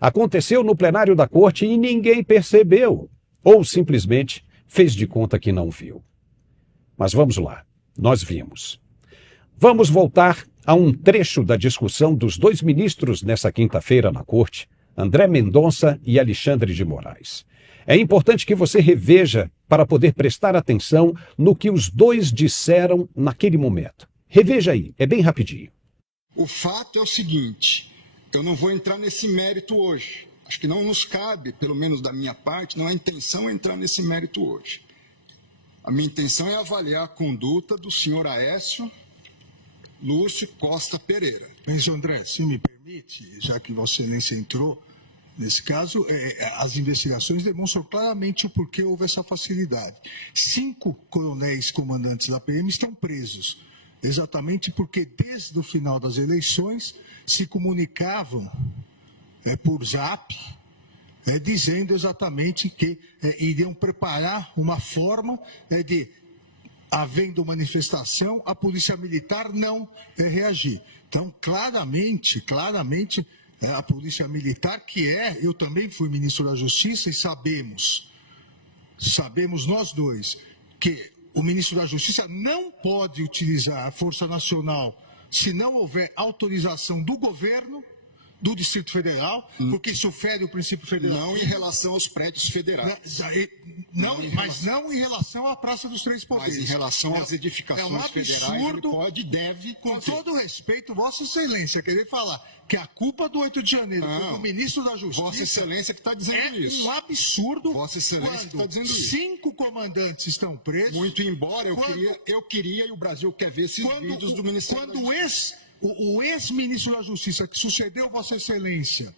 Aconteceu no plenário da corte e ninguém percebeu, ou simplesmente fez de conta que não viu. Mas vamos lá, nós vimos. Vamos voltar a um trecho da discussão dos dois ministros nessa quinta-feira na corte, André Mendonça e Alexandre de Moraes. É importante que você reveja para poder prestar atenção no que os dois disseram naquele momento. Reveja aí, é bem rapidinho. O fato é o seguinte, eu não vou entrar nesse mérito hoje. Acho que não nos cabe, pelo menos da minha parte, não é intenção entrar nesse mérito hoje. A minha intenção é avaliar a conduta do senhor Aécio Lúcio Costa Pereira. Mas, André, se me permite, já que Vossa Excelência entrou, nesse caso, as investigações demonstram claramente o porquê houve essa facilidade. 5 coronéis comandantes da PM estão presos, exatamente porque desde o final das eleições se comunicavam por zap, dizendo exatamente que iriam preparar uma forma de, havendo manifestação, a polícia militar não reagir. Então, claramente, a polícia militar, eu também fui ministro da Justiça e sabemos nós dois, que o ministro da Justiça não pode utilizar a Força Nacional se não houver autorização do governo do Distrito Federal, porque isso fere o princípio federal. Não em relação aos prédios federais. Mas não em relação à Praça dos Três Poderes. Mas em relação às edificações federais, ele pode e deve com fazer. todo respeito, Vossa Excelência, querer falar que a culpa do 8 de janeiro foi do ministro da Justiça. Vossa Excelência que está dizendo isso. É um absurdo. Vossa Excelência que está dizendo isso. 5 comandantes estão presos. Muito embora eu queria e o Brasil quer ver esses vídeos do Ministério da Justiça. O ex-ministro da Justiça, que sucedeu Vossa Excelência,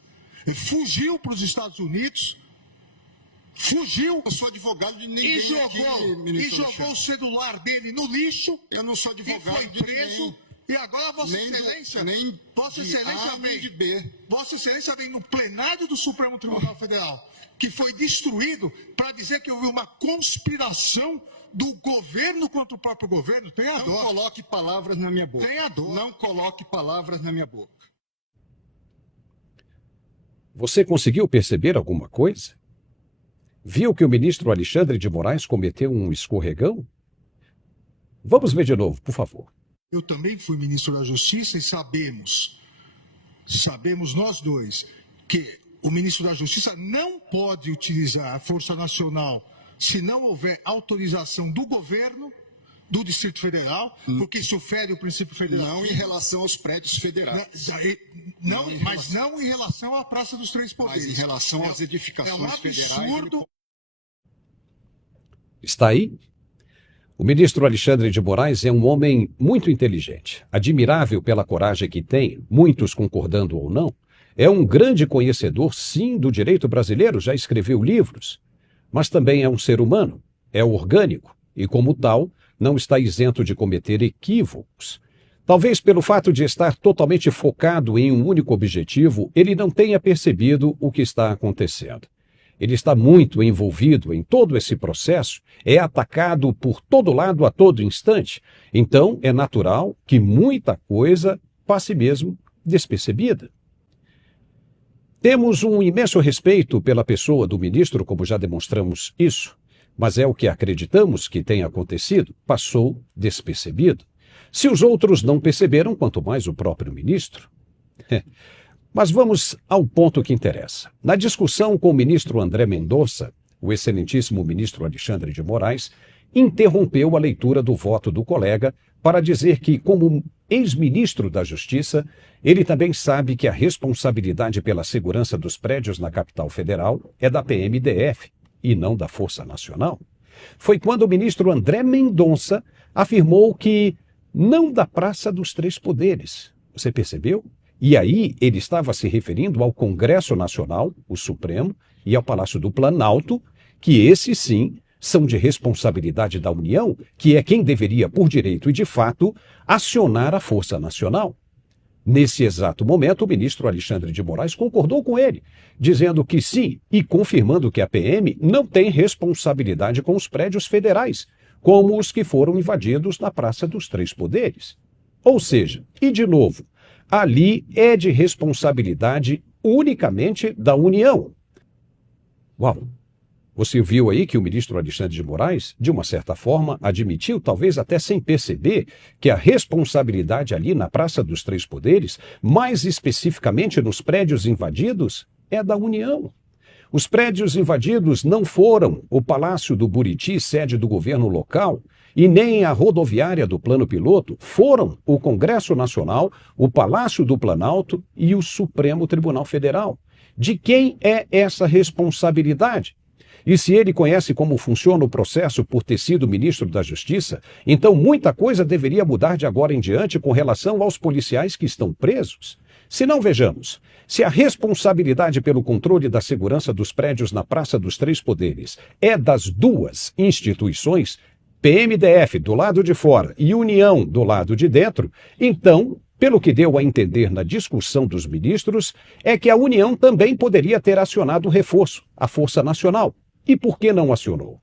fugiu para os Estados Unidos, eu sou advogado de ninguém e jogou o celular dele no lixo. Eu não sou advogado e foi preso. E agora Vossa Excelência vem no plenário do Supremo Tribunal Federal, que foi destruído, para dizer que houve uma conspiração do governo contra o próprio governo. Tenha dó. Não coloque palavras na minha boca. Tenha dó. Não coloque palavras na minha boca. Você conseguiu perceber alguma coisa? Viu que o ministro Alexandre de Moraes cometeu um escorregão? Vamos ver de novo, por favor. Eu também fui ministro da Justiça e sabemos nós dois, que o ministro da Justiça não pode utilizar a Força Nacional se não houver autorização do governo do Distrito Federal, porque isso fere o princípio federal. Não em relação aos prédios federais. Não em relação à Praça dos Três Poderes. Mas em relação às edificações federais. Está aí? O ministro Alexandre de Moraes é um homem muito inteligente, admirável pela coragem que tem, muitos concordando ou não. É um grande conhecedor, sim, do direito brasileiro, já escreveu livros. Mas também é um ser humano, é orgânico e, como tal, não está isento de cometer equívocos. Talvez pelo fato de estar totalmente focado em um único objetivo, ele não tenha percebido o que está acontecendo. Ele está muito envolvido em todo esse processo, é atacado por todo lado a todo instante. Então, é natural que muita coisa passe mesmo despercebida. Temos um imenso respeito pela pessoa do ministro, como já demonstramos isso, mas é o que acreditamos que tenha acontecido, passou despercebido. Se os outros não perceberam, quanto mais o próprio ministro. Mas vamos ao ponto que interessa. Na discussão com o ministro André Mendonça, o excelentíssimo ministro Alexandre de Moraes interrompeu a leitura do voto do colega para dizer que, como ex-ministro da Justiça, ele também sabe que a responsabilidade pela segurança dos prédios na capital federal é da PMDF e não da Força Nacional. Foi quando o ministro André Mendonça afirmou que não da Praça dos Três Poderes. Você percebeu? E aí ele estava se referindo ao Congresso Nacional, o Supremo, e ao Palácio do Planalto, que esses sim são de responsabilidade da União, que é quem deveria, por direito e de fato, acionar a Força Nacional. Nesse exato momento, o ministro Alexandre de Moraes concordou com ele, dizendo que sim e confirmando que a PM não tem responsabilidade com os prédios federais, como os que foram invadidos na Praça dos Três Poderes. Ou seja, e de novo, ali é de responsabilidade unicamente da União. Uau! Você viu aí que o ministro Alexandre de Moraes, de uma certa forma, admitiu, talvez até sem perceber, que a responsabilidade ali na Praça dos Três Poderes, mais especificamente nos prédios invadidos, é da União. Os prédios invadidos não foram o Palácio do Buriti, sede do governo local, e nem a rodoviária do Plano Piloto, foram o Congresso Nacional, o Palácio do Planalto e o Supremo Tribunal Federal. De quem é essa responsabilidade? E se ele conhece como funciona o processo por ter sido ministro da Justiça, então muita coisa deveria mudar de agora em diante com relação aos policiais que estão presos. Se não, vejamos, se a responsabilidade pelo controle da segurança dos prédios na Praça dos Três Poderes é das duas instituições, PMDF do lado de fora e União do lado de dentro, então, pelo que deu a entender na discussão dos ministros, é que a União também poderia ter acionado o reforço, a Força Nacional. E por que não acionou?